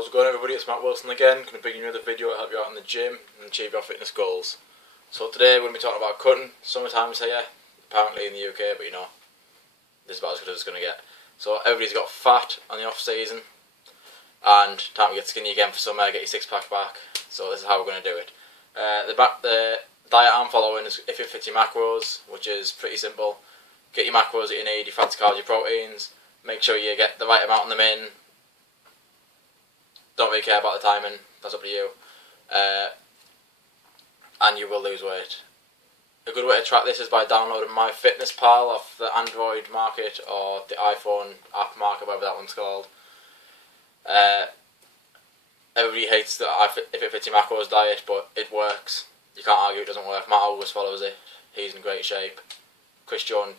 How's it going, everybody? It's Matt Wilson again. Going to bring you another video to help you out in the gym and achieve your fitness goals. So today we're going to be talking about cutting. Summertime's here, apparently in the UK, but you know, this is about as good as it's going to get. So everybody's got fat on the off season, and time to get skinny again for summer, get your six pack back. So this is how we're going to do it. The diet I'm following is if it fits your macros, which is pretty simple. Get your macros that you need, your fats, carbs, your proteins. Make sure you get the right amount of them in. Don't really care about the timing, that's up to you. And you will lose weight. A good way to track this is by downloading MyFitnessPal off the Android market or the iPhone app market, whatever that one's called. Everybody hates the if it fits your macros diet, but it works. You can't argue it doesn't work. Matt always follows it. He's in great shape. Chris Jones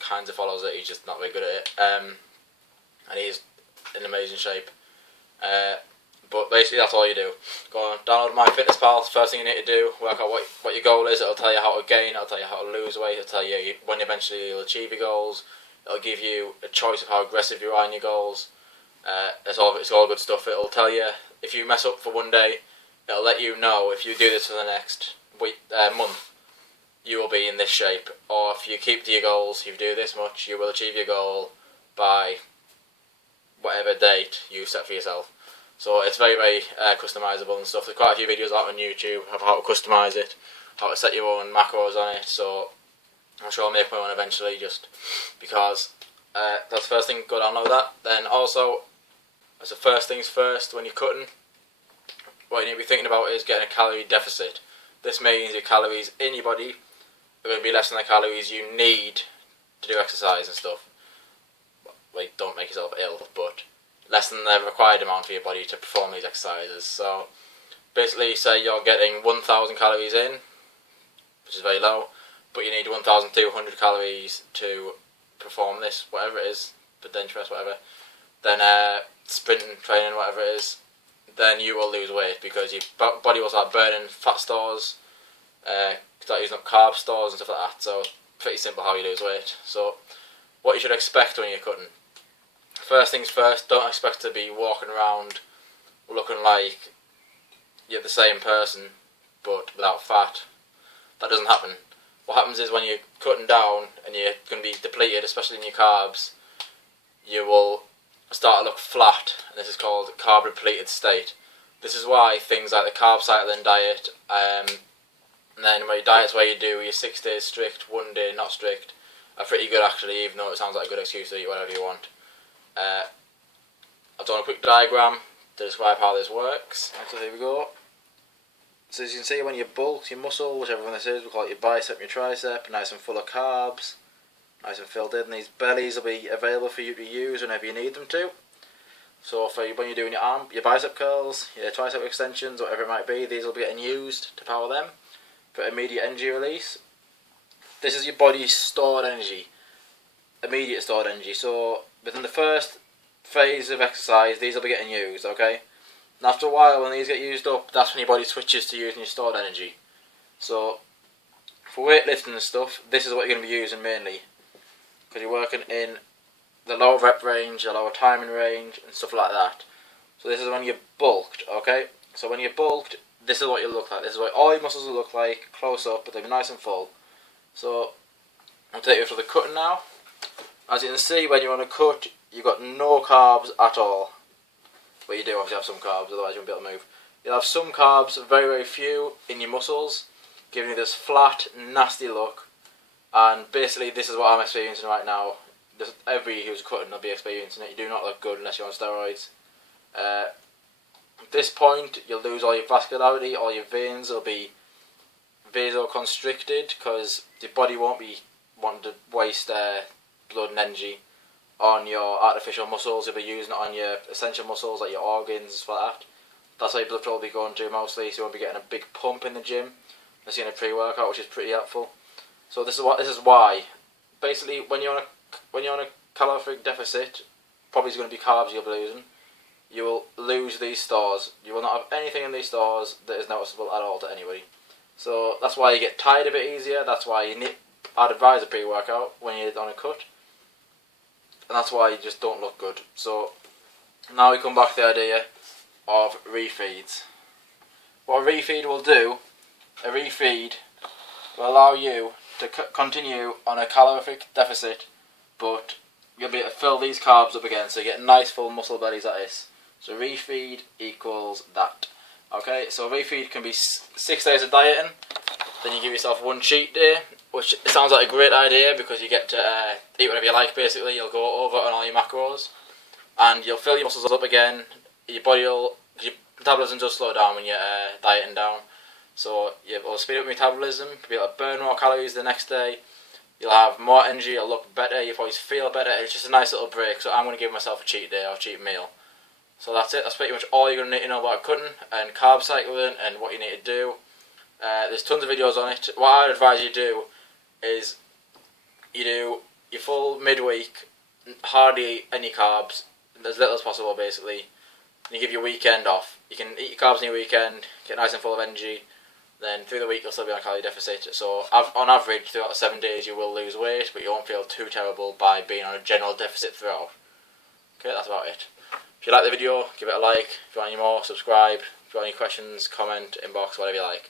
kind of follows it, he's just not very good at it. And he's in amazing shape. But basically that's all you do. Go on, download MyFitnessPal. First thing you need to do, work out what your goal is. It'll tell you how to gain, it'll tell you how to lose weight, it'll tell you when eventually you'll achieve your goals. It'll give you a choice of how aggressive you are in your goals. It's all good stuff. It'll tell you if you mess up for one day, it'll let you know if you do this for the next month, you will be in this shape. Or if you keep to your goals, if you do this much, you will achieve your goal by whatever date you set for yourself. So it's very, very customizable and stuff. There's quite a few videos out on YouTube of how to customize it, how to set your own macros on it. So I'm sure I'll make my own eventually, just because that's the first thing. Go download that. Then also, as the first things first, when you're cutting, what you need to be thinking about is getting a calorie deficit. This means your calories in your body are going to be less than the calories you need to do exercise and stuff. Like, don't make yourself ill, but less than the required amount for your body to perform these exercises. So basically, say you're getting 1,000 calories in, which is very low, but you need 1,200 calories to perform this, whatever it is, for bench press, whatever, then sprinting, training, whatever it is, then you will lose weight because your body will start burning fat stores, start using up carb stores and stuff like that. So pretty simple how you lose weight. So what you should expect when you're cutting. First things first, don't expect to be walking around looking like you're the same person but without fat. That doesn't happen. What happens is when you're cutting down and you're going to be depleted, especially in your carbs, you will start to look flat, and this is called carb depleted state. This is why things like the carb cycling diet, and then when your diet's where you do your 6 days strict, 1 day not strict, are pretty good actually, even though it sounds like a good excuse to eat whatever you want. I've done a quick diagram to describe how this works. So here we go. So as you can see, when you bulk your muscle, whichever one this is, we call it your bicep and your tricep, nice and full of carbs, nice and filled in. These bellies will be available for you to use whenever you need them to. So for when you're doing your bicep curls, your tricep extensions, whatever it might be, these will be getting used to power them for immediate energy release. This is your body's stored energy, immediate stored energy. So within the first phase of exercise, these will be getting used, okay? And after a while, when these get used up, that's when your body switches to using your stored energy. So for weightlifting and stuff, this is what you're going to be using mainly, because you're working in the lower rep range, the lower timing range, and stuff like that. So this is when you're bulked, okay? So when you're bulked, this is what you look like. This is what all your muscles will look like, close up, but they'll be nice and full. So I'll take you through the cutting now. As you can see, when you want to cut, you've got no carbs at all. But you do obviously have some carbs, otherwise you won't be able to move. You'll have some carbs, very, very few, in your muscles, giving you this flat, nasty look. And basically, this is what I'm experiencing right now. Everybody who's cutting will be experiencing it. You do not look good unless you're on steroids. At this point, you'll lose all your vascularity, all your veins will be vasoconstricted because your body won't be wanting to waste blood and energy on your artificial muscles. You'll be using it on your essential muscles, like your organs, stuff like that. That's how your blood flow will be going to mostly, so you won't be getting a big pump in the gym. Unless you're in a pre-workout, which is pretty helpful. So this is why. Basically, when you're on a calorific deficit, probably is going to be carbs you'll be losing. You will lose these stores. You will not have anything in these stores that is noticeable at all to anybody. So that's why you get tired a bit easier. That's why I'd advise a pre-workout when you're on a cut. And that's why you just don't look good. So now we come back to the idea. of refeeds. What a refeed will do, a refeed will allow you to continue on a calorific deficit, but you'll be able to fill these carbs up again, so you get nice full muscle bellies at this. So refeed equals that. Okay, so a refeed can be 6 days of dieting, then you give yourself one cheat day, which sounds like a great idea because you get to eat whatever you like basically. You'll go over on all your macros, and you'll fill your muscles up again. Your body will, your metabolism does slow down when you're dieting down, so you'll speed up your metabolism, you'll be able to burn more calories the next day, you'll have more energy, you'll look better, you'll always feel better. It's just a nice little break, so I'm going to give myself a cheat day or a cheat meal. So that's it, that's pretty much all you're going to need to know about cutting and carb cycling and what you need to do. There's tons of videos on it. What I would advise you do is you do your full midweek, hardly eat any carbs, as little as possible basically. And you give your weekend off. You can eat your carbs on your weekend, get nice and full of energy, then through the week you'll still be on a calorie deficit. So on average throughout the 7 days you will lose weight, but you won't feel too terrible by being on a general deficit throughout. Okay, that's about it. If you like the video, give it a like. If you want any more, subscribe. If you want any questions, comment, inbox, whatever you like.